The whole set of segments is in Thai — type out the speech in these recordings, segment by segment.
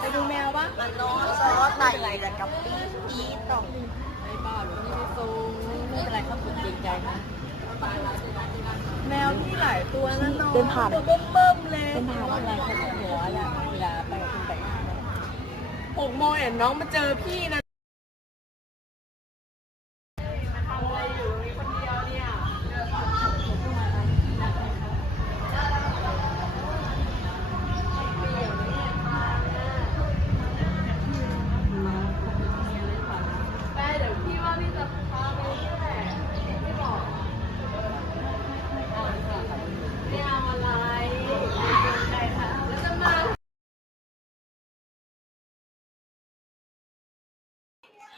ไปดูแมวปะมันนอนซอสไต่ไหลแต่กับปีปีต้องไม่บ้าหรือไม่ทรงไม่เป็นไรเขาถูกจริงใจนะแมวที่หลายตัวนั่นนอนเป็นผ่านตัวเบิ่มๆเลยเป็นผ่านอะไรเขาหัวแหละเวลาไปกับคุณไปหกโมงเห็นน้องมาเจอพี่นะ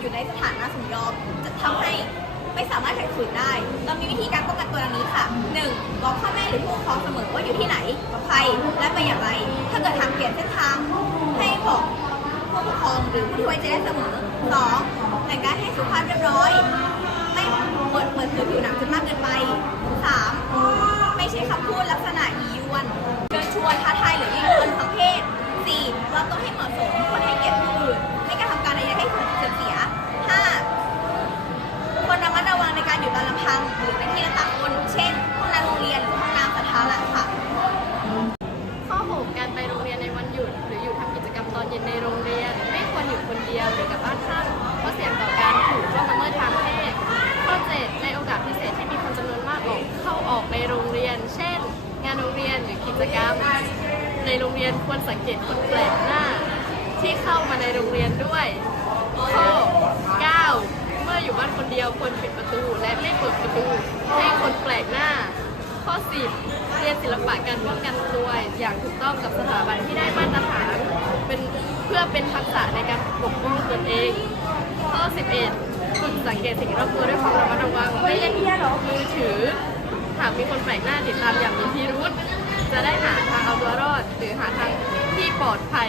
อยู่ในสถานะสมยอมจะทำให้ไม่สามารถขัดขืนได้ เรามีวิธีการป้องกันตัวดังนี้ค่ะ 1. บอกพ่อแม่หรือผู้ปกครองเสมอว่าอยู่ที่ไหนกับใครและไปอย่างไร ถ้าเกิดทางเปลี่ยนเส้นทางให้บอกผู้ปกครองหรือผู้ที่ไว้ใจได้เสมอ 2. แต่งกายให้สุภาพเรียบร้อย ไม่เปิดเปิดเผยผิวหนังจนมากเกินไป หยุดหรืออยู่ทำกิจกรรมตอนเย็นในโรงเรียน ไม่ควรอยู่คนเดียวหรือกับบ้านข้างเพราะเสี่ยงต่อการถูกล่วงละเมิดทางเพศข้อ7ในโอกาสพิเศษที่มีคนจำนวนมากออกเข้าออกในโรงเรียน เช่น งานโรงเรียนหรือกิจกรรม ในโรงเรียนควรสังเกตคนแปลกหน้า ที่เข้ามาในโรงเรียนด้วยข้อ9เมื่ออยู่บ้านคนเดียวควรปิดประตูและไม่เปิดประตูให้คนแปลกหน้า ข้อ 10 ศิลปะการป้องกันตัวอย่างถูกต้องกับสถาบันที่ได้มาตรฐานเป็นเพื่อเป็นทักษะในการปกป้องตนเอง ข้อ 11ฝึกสังเกตสิ่งรอบตัวด้วยความระมัดระวังไม่เล่นมือถือหากมีคนแปลกหน้าติดตามอย่างมีพิรุษจะได้หาทางเอาตัวรอด หรือหาทางที่ปลอดภัย